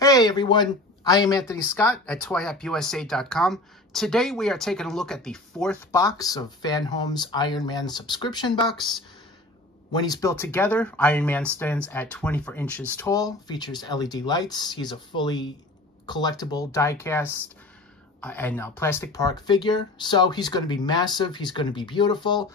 Hey everyone, I am Anthony Scott at toyhapusa.com. Today we are taking a look at the fourth box of FanHome's Iron Man subscription box. When he's built together, Iron Man stands at 24 inches tall, features LED lights. He's a fully collectible die-cast and plastic park figure. So he's going to be massive, he's going to be beautiful,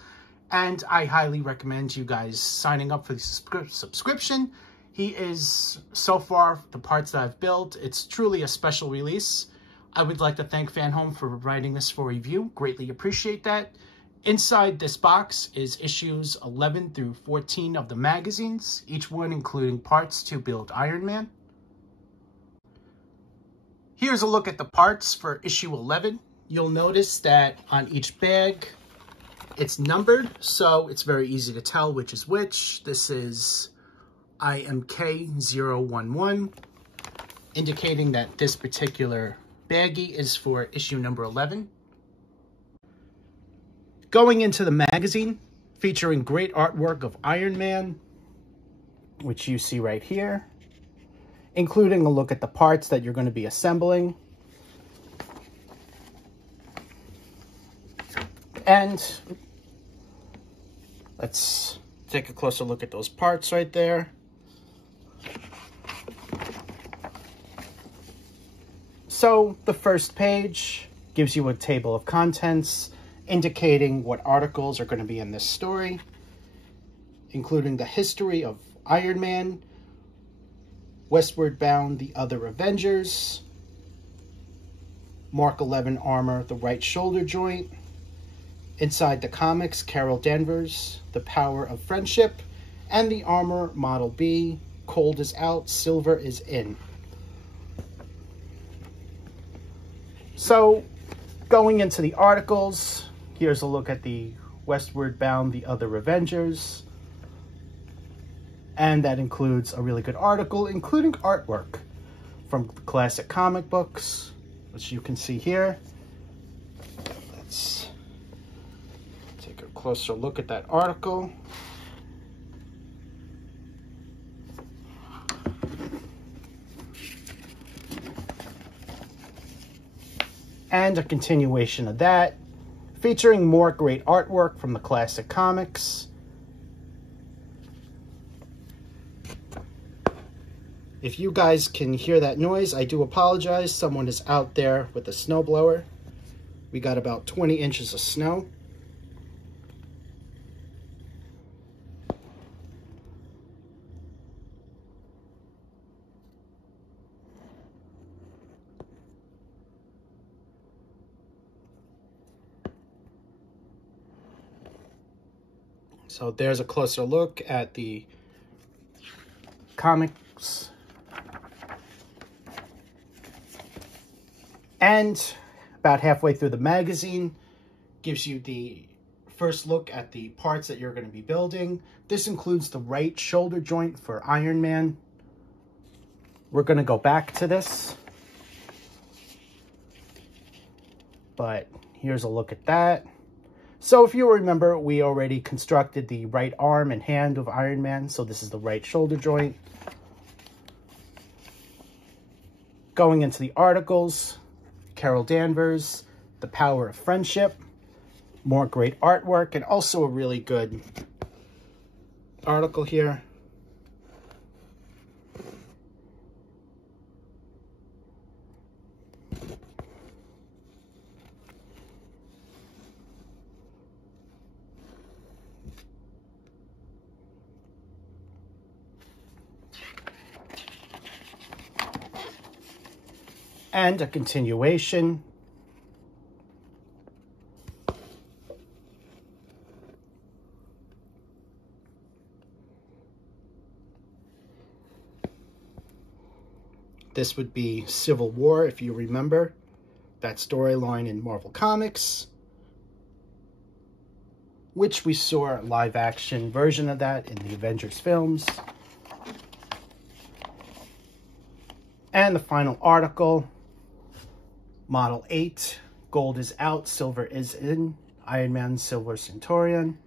and I highly recommend you guys signing up for the subscription. He is, so far, the parts that I've built, it's truly a special release. I would like to thank FanHome for providing this for review. Greatly appreciate that. Inside this box is issues 11 through 14 of the magazines, each one including parts to build Iron Man. Here's a look at the parts for issue 11. You'll notice that on each bag, it's numbered, so it's very easy to tell which is which. This is IMK011, indicating that this particular baggie is for issue number 11. Going into the magazine, featuring great artwork of Iron Man, which you see right here, including a look at the parts that you're going to be assembling. And let's take a closer look at those parts right there. So the first page gives you a table of contents indicating what articles are going to be in this story, including the history of Iron Man, Westward Bound, the Other Avengers, Mark 11 armor, the right shoulder joint, Inside the Comics, Carol Danvers, The Power of Friendship, and the armor Model B, Cold is Out, Silver is In. So, going into the articles, here's a look at the Westward Bound, the Other Avengers. And that includes a really good article, including artwork from classic comic books, which you can see here. Let's take a closer look at that article. And a continuation of that, featuring more great artwork from the classic comics. If you guys can hear that noise, I do apologize. Someone is out there with a snowblower. We got about 20 inches of snow. So there's a closer look at the comics. And about halfway through the magazine, gives you the first look at the parts that you're going to be building. This includes the right shoulder joint for Iron Man. We're going to go back to this, but here's a look at that. So if you remember, we already constructed the right arm and hand of Iron Man, so this is the right shoulder joint. Going into the articles, Carol Danvers, The Power of Friendship, more great artwork, and also a really good article here. And a continuation. This would be Civil War, if you remember that storyline in Marvel Comics, which we saw a live action version of that in the Avengers films. And the final article, Model 8, Gold is Out, Silver is In, Iron Man, Silver Centurion.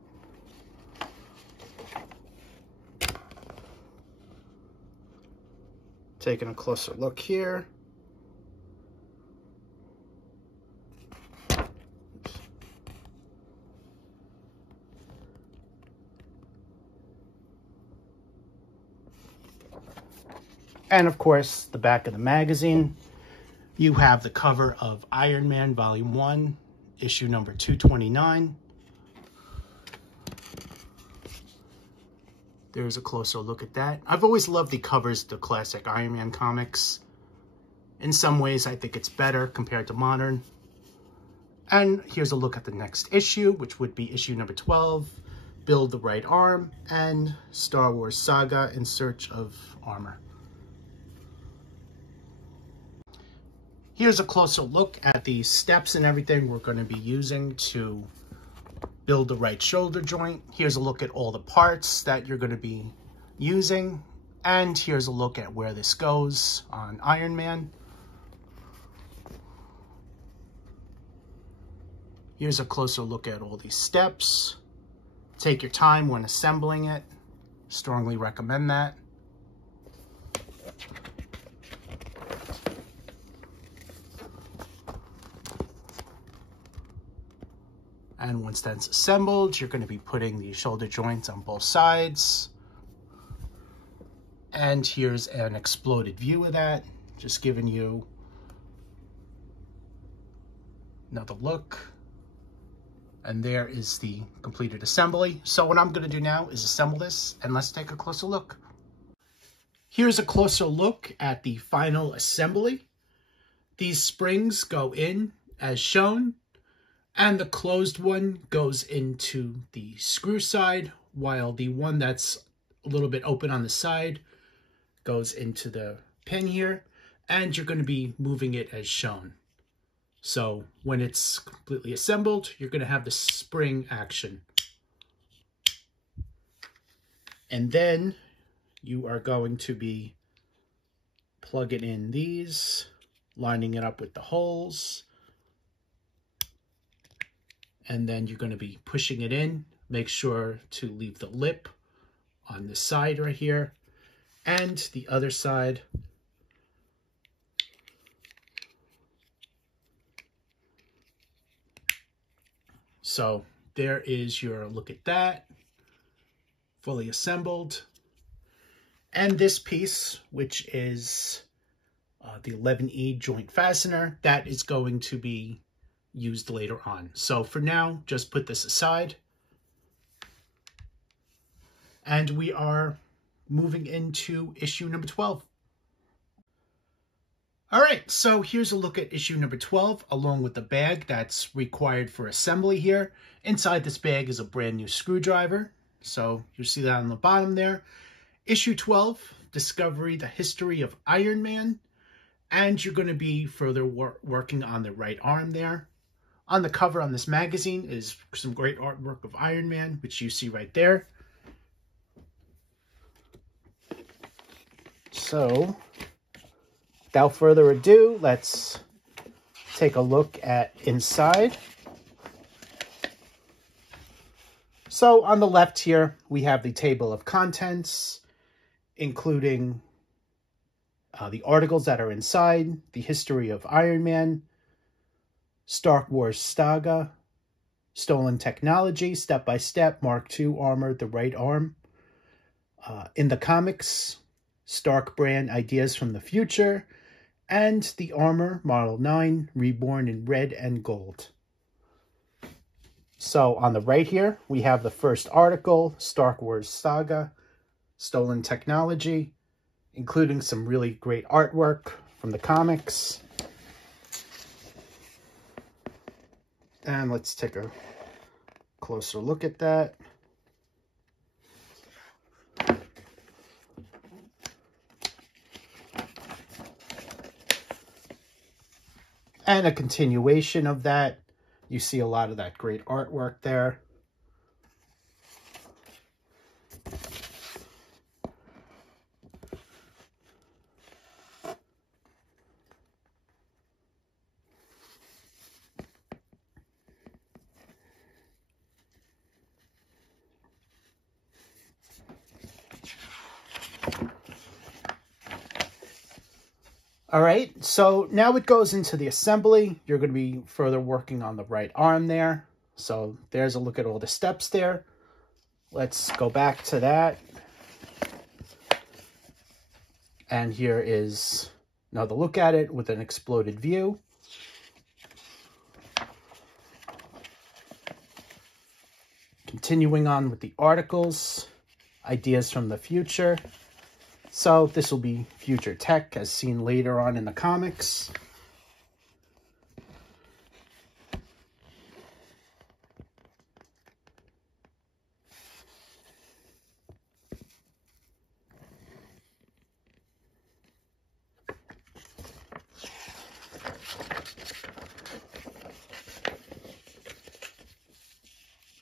Taking a closer look here. And of course, the back of the magazine, you have the cover of Iron Man Volume 1, issue number 229. There's a closer look at that. I've always loved the covers to classic Iron Man comics. In some ways, I think it's better compared to modern. And here's a look at the next issue, which would be issue number 12, Build the Right Arm, and Star Wars Saga in Search of Armor. Here's a closer look at the steps and everything we're going to be using to build the right shoulder joint. Here's a look at all the parts that you're going to be using. And here's a look at where this goes on Iron Man. Here's a closer look at all these steps. Take your time when assembling it. Strongly recommend that. And once that's assembled, you're going to be putting the shoulder joints on both sides. And here's an exploded view of that, just giving you another look. And there is the completed assembly. So what I'm going to do now is assemble this, and let's take a closer look. Here's a closer look at the final assembly. These springs go in as shown, and the closed one goes into the screw side, while the one that's a little bit open on the side goes into the pin here, and you're going to be moving it as shown. So when it's completely assembled, you're going to have the spring action. And then you are going to be plugging in these, lining it up with the holes. And then you're going to be pushing it in. Make sure to leave the lip on this side right here. And the other side. So there is your look at that. Fully assembled. And this piece, which is the 11E joint fastener, that is going to be used later on. So for now, just put this aside. And we are moving into issue number 12. All right, so here's a look at issue number 12, along with the bag that's required for assembly here. Inside this bag is a brand new screwdriver. So you'll see that on the bottom there. Issue 12, Discovery, the History of Iron Man. And you're going to be further working on the right arm there. On the cover on this magazine is some great artwork of Iron Man, which you see right there. So, without further ado, let's take a look at inside. So, on the left here, we have the table of contents, including the articles that are inside, the history of Iron Man, Star Wars Saga, Stolen Technology, Step by Step, Mark II Armor, the Right Arm. In the comics, Stark brand Ideas from the Future, and the Armor Model 9, Reborn in Red and Gold. So on the right here, we have the first article, Star Wars Saga, Stolen Technology, including some really great artwork from the comics. And let's take a closer look at that. And a continuation of that. You see a lot of that great artwork there. All right, so now it goes into the assembly. You're going to be further working on the right arm there. So there's a look at all the steps there. Let's go back to that. And here is another look at it with an exploded view. Continuing on with the articles, ideas from the future. So this will be future tech as seen later on in the comics.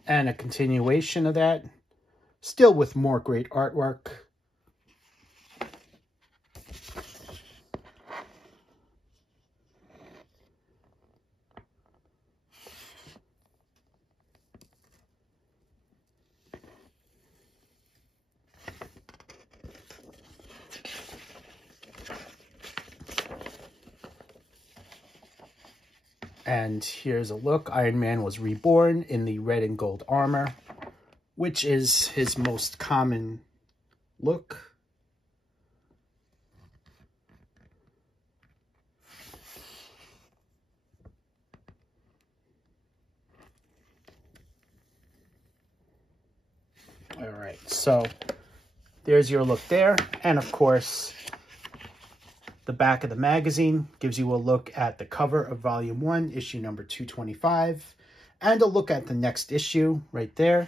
And a continuation of that, still with more great artwork. And here's a look. Iron Man was reborn in the red and gold armor, which is his most common look. All right, so there's your look there. And of course, the back of the magazine gives you a look at the cover of Volume 1, issue number 225, and a look at the next issue right there.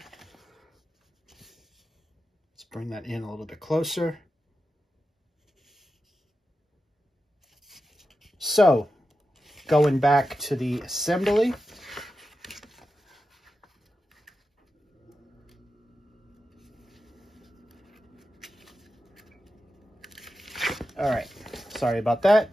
Let's bring that in a little bit closer. So, going back to the assembly. All right. Sorry about that.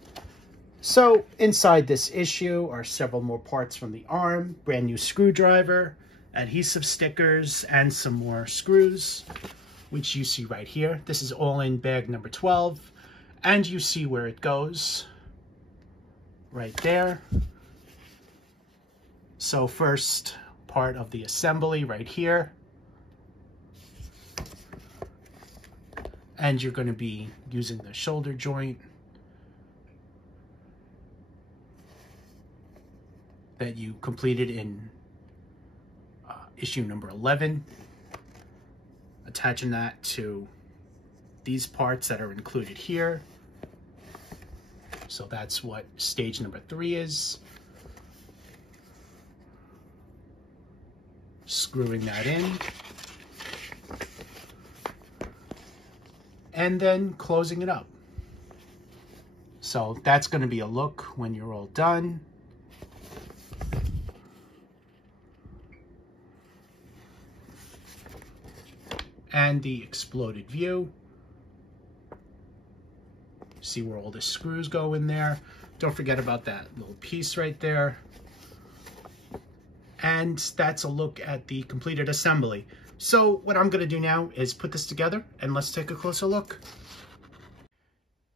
So inside this issue are several more parts from the arm, brand new screwdriver, adhesive stickers, and some more screws, which you see right here. This is all in bag number 12, and you see where it goes right there. So first part of the assembly right here. And you're going to be using the shoulder joint that you completed in issue number 11, attaching that to these parts that are included here. So that's what stage number 3 is. Screwing that in. And then closing it up. So that's going to be a look when you're all done. And the exploded view. See where all the screws go in there. Don't forget about that little piece right there. And that's a look at the completed assembly. So what I'm going to do now is put this together and let's take a closer look.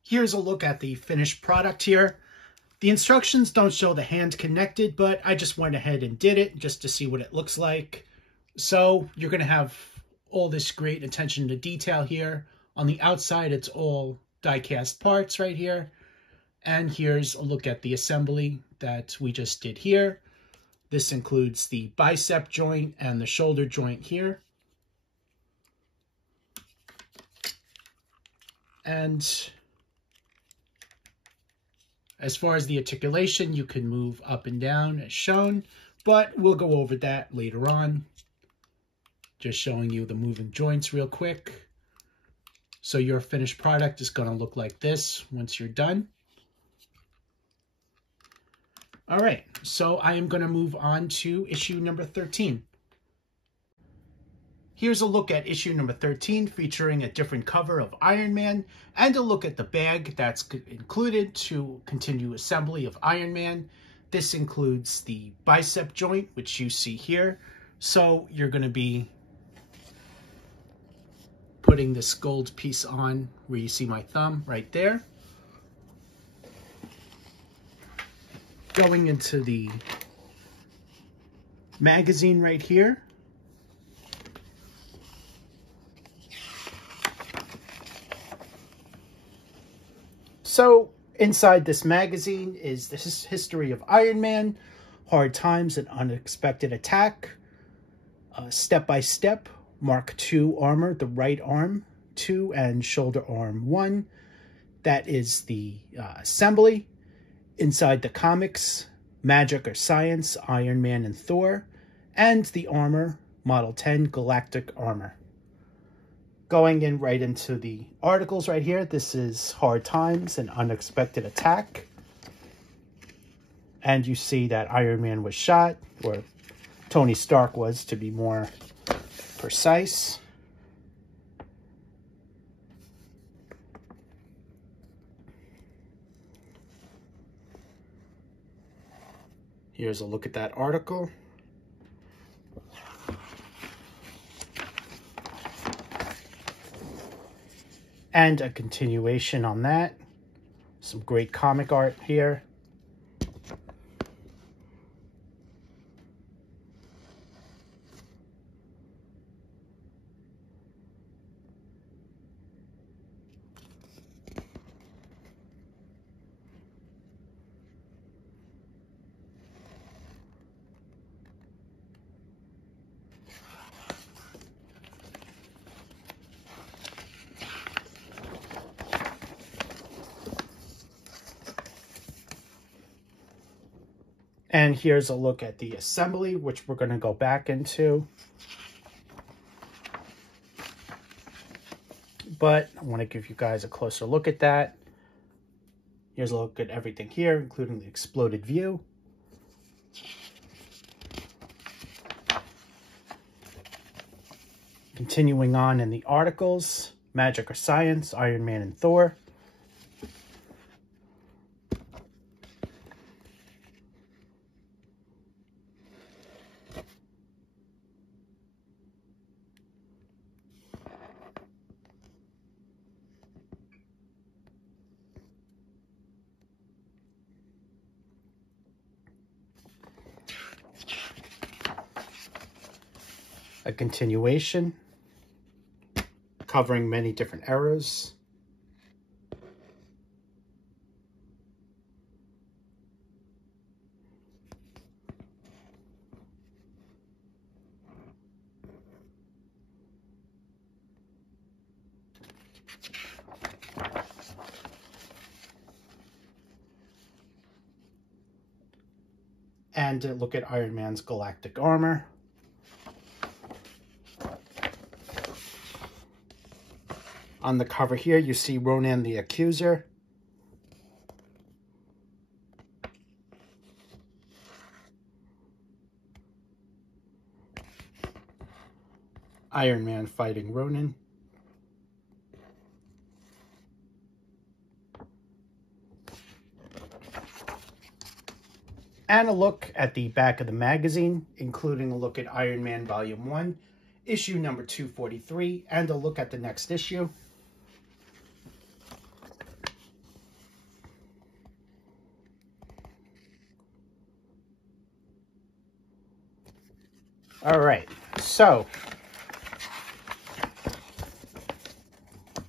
Here's a look at the finished product here. The instructions don't show the hand connected, but I just went ahead and did it just to see what it looks like. So you're going to have all this great attention to detail here. On the outside, it's all die-cast parts right here. And here's a look at the assembly that we just did here. This includes the bicep joint and the shoulder joint here. And as far as the articulation, you can move up and down as shown, but we'll go over that later on. Just showing you the moving joints real quick. So your finished product is going to look like this once you're done. All right, so I am going to move on to issue number 13. Here's a look at issue number 13 featuring a different cover of Iron Man and a look at the bag that's included to continue assembly of Iron Man. This includes the bicep joint, which you see here. So you're going to be putting this gold piece on where you see my thumb right there. Going into the magazine right here. So inside this magazine is the history of Iron Man, hard times and unexpected attack, step by step, Mark II armor, the right arm 2 and shoulder arm 1. That is the assembly. Inside the comics, magic or science, Iron Man and Thor, and the armor, Model 10 Galactic Armor. Going in right into the articles right here, this is Hard Times and Unexpected Attack. And you see that Iron Man was shot, or Tony Stark was, to be more precise. Here's a look at that article. And a continuation on that. Some great comic art here. And here's a look at the assembly, which we're going to go back into. But I want to give you guys a closer look at that. Here's a look at everything here, including the exploded view. Continuing on in the articles, magic or science, Iron Man and Thor. A continuation covering many different eras. And a look at Iron Man's galactic armor. On the cover here, you see Ronan the Accuser. Iron Man fighting Ronan. And a look at the back of the magazine, including a look at Iron Man Volume 1, issue number 243, and a look at the next issue. All right, so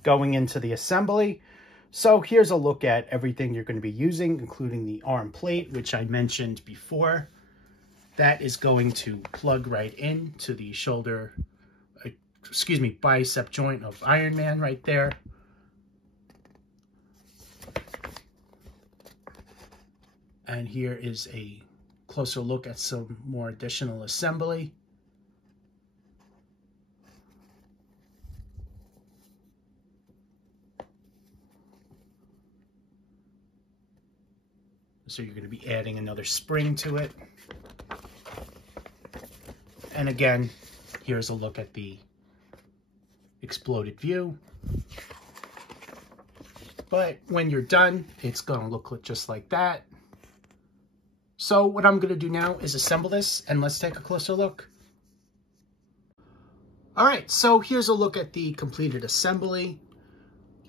going into the assembly. So here's a look at everything you're going to be using, including the arm plate, which I mentioned before. That is going to plug right in to the shoulder, bicep joint of Iron Man right there. And here is a closer look at some more additional assembly. So you're going to be adding another spring to it. And again, here's a look at the exploded view. But when you're done, it's going to look just like that. So what I'm going to do now is assemble this, and let's take a closer look. All right, so here's a look at the completed assembly.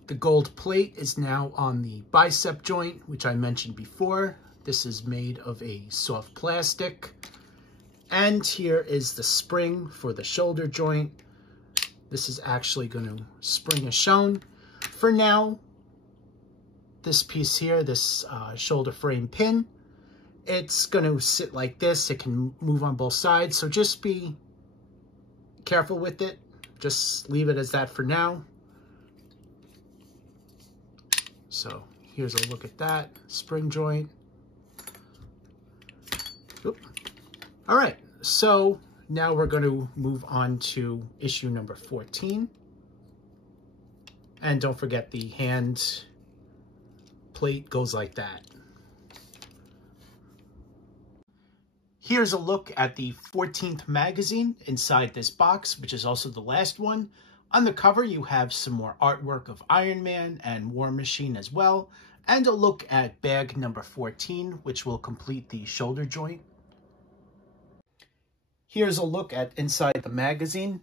The gold plate is now on the bicep joint, which I mentioned before. This is made of a soft plastic. And here is the spring for the shoulder joint. This is actually going to spring as shown. For now, this piece here, this shoulder frame pin, it's going to sit like this. It can move on both sides, so just be careful with it. Just leave it as that for now. So here's a look at that spring joint. Oop. All right, so now we're going to move on to issue number 14. And don't forget, the hand plate goes like that. Here's a look at the 14th magazine inside this box, which is also the last one. On the cover, you have some more artwork of Iron Man and War Machine as well, and a look at bag number 14, which will complete the shoulder joint. Here's a look at inside the magazine.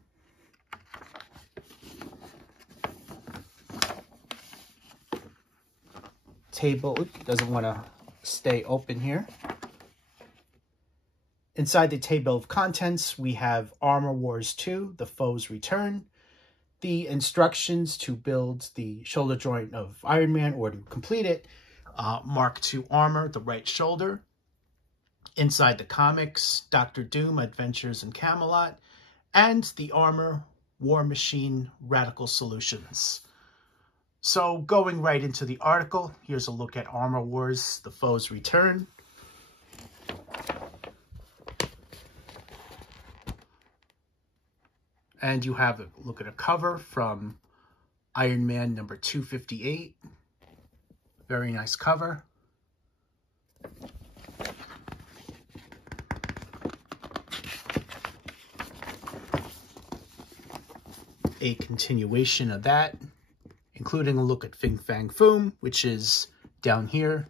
Table, doesn't want to stay open here. Inside the table of contents, we have Armor Wars 2, The Foe's Return, the instructions to build the shoulder joint of Iron Man or to complete it, Mark II armor, the right shoulder. Inside the comics, Dr. Doom, Adventures in Camelot, and the armor, War Machine, Radical Solutions. So going right into the article, here's a look at Armor Wars, The Foe's Return. And you have a look at a cover from Iron Man number 258. Very nice cover. A continuation of that, including a look at Fin Fang Foom, which is down here.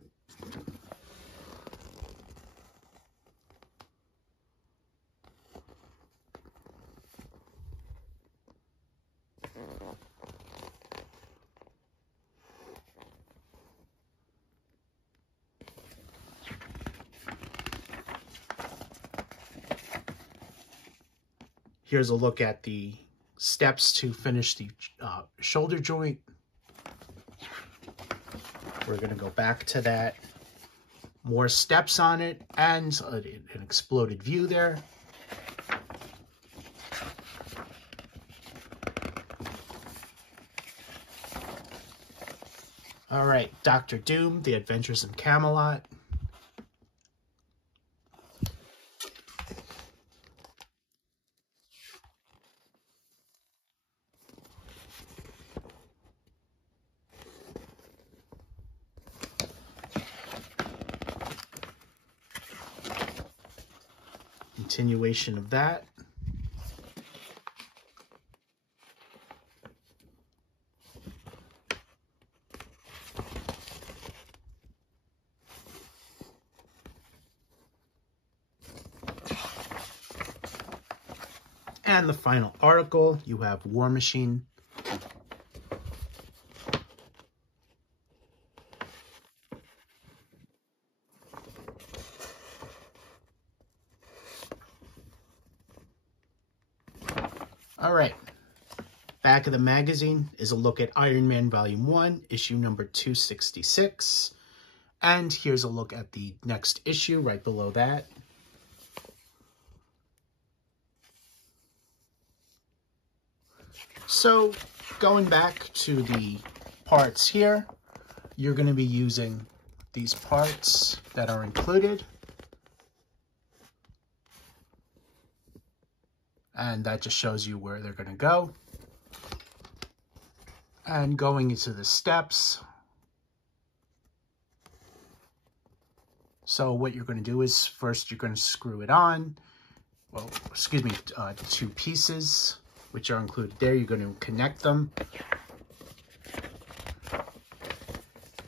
Here's a look at the steps to finish the shoulder joint. We're going to go back to that. More steps on it and an exploded view there. All right, Dr. Doom, The Adventures in Camelot. Continuation of that. And the final article, you have War Machine. All right, back of the magazine is a look at Iron Man Volume 1, issue number 266. And here's a look at the next issue right below that. So going back to the parts here, you're going to be using these parts that are included. And that just shows you where they're going to go. And going into the steps. So what you're going to do is first you're going to screw it on. Well, excuse me, 2 pieces, which are included there. You're going to connect them.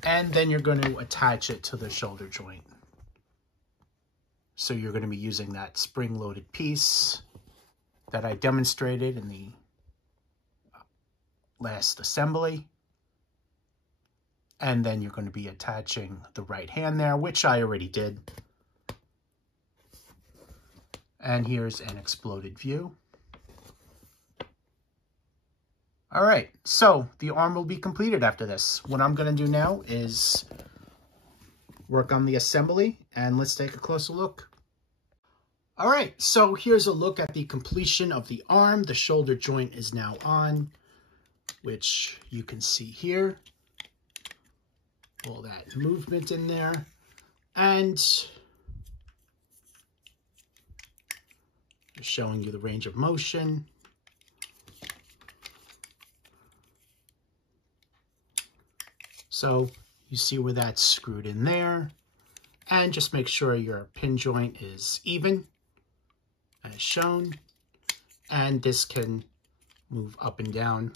And then you're going to attach it to the shoulder joint. So you're going to be using that spring-loaded piece that I demonstrated in the last assembly. And then you're going to be attaching the right hand there, which I already did. And here's an exploded view. All right, so the arm will be completed after this. What I'm going to do now is work on the assembly, and let's take a closer look. All right, so here's a look at the completion of the arm. The shoulder joint is now on, which you can see here. All that movement in there. And showing you the range of motion. So you see where that's screwed in there. And just make sure your pin joint is even, as shown. And this can move up and down,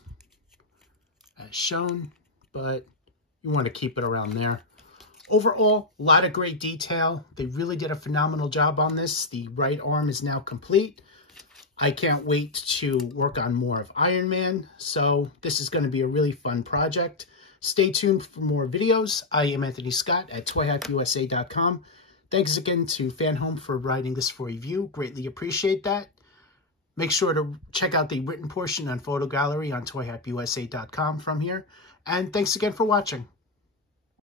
as shown, but you want to keep it around there. Overall, a lot of great detail. They really did a phenomenal job on this. The right arm is now complete. I can't wait to work on more of Iron Man. So this is going to be a really fun project. Stay tuned for more videos. I am Anthony Scott at toyhypeusa.com. Thanks again to FanHome for writing this for review. Greatly appreciate that. Make sure to check out the written portion on photogallery on toyhypeusa.com from here. And thanks again for watching.